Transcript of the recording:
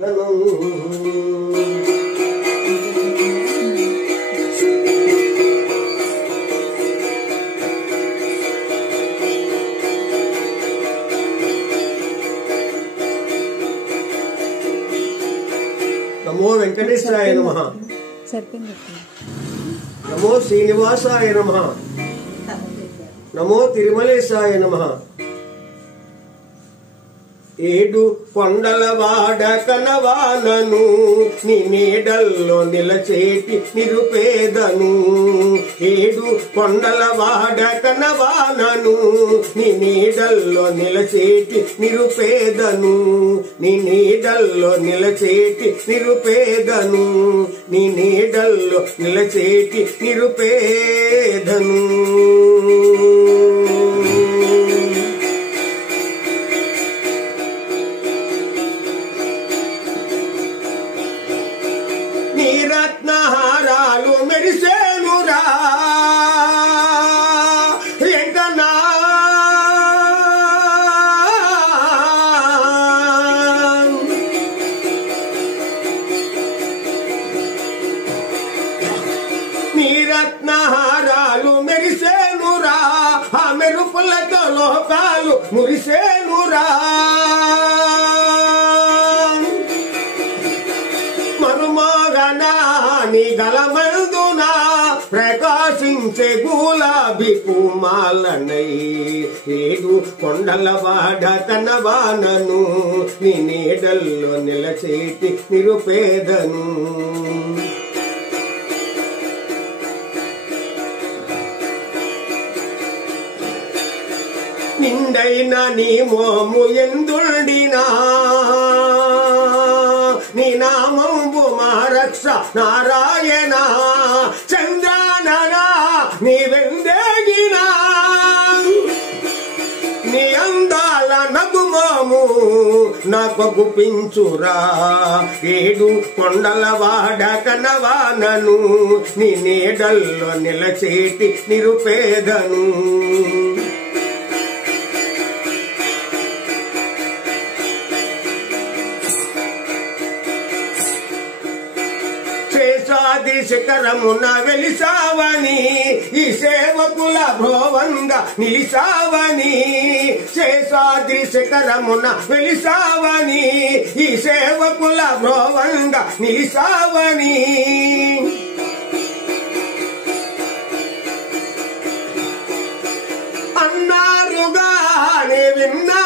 నమో వెంకటేశ్వరాయ నమః. నమో శ్రీనివాసాయ నమః. నమో తిరుమలేశాయ నమః. ఏడు కొండల వాడ కనవానను నీ నీడల్లో నిలచేటి నిరుపేదను. ఏడు కొండల వాడ కనవానను నీ నీడల్లో నిలచేటి నిరుపేదను. నీ నీడల్లో నిలచేటి నిరుపేదను. నీ నీడల్లో నిలచేటి నిరుపేదను. రత్నహారాలు మెరిసేనురా ఎంకనా నీ రత్నహారాలు మెరిసేనురా ఆ మెరుపులతో లోకాలు మురిసేనురా. నీ గలమందున ప్రకాశించే గులాబీ పూమాలనై ఏడు కొండల వాడ కనవానను నీ నీడల్లో నిలచేటి నిరుపేదను. నిండైన నీ మోము ఎందుండినా నీ నామంబు మా రక్ష నారాయణ. చంద్రాననా నీ వెందేగినా నీ అందాల నగుమోము నాకు గుపించురా. ఏడు కొండల వాడ కనవానను నీ నీడల్లో నిలచేటి నిరుపేదను. శేషాద్రి శిఖరమున వెలిసావని ఈ సేవకుల భ్రోవంగా నిలిసావని. శేషాద్రి శిఖరమున వెలిసావని ఈ సేవకుల భ్రోవంగా నిలిసావని. అన్నారుగా నే విన్నా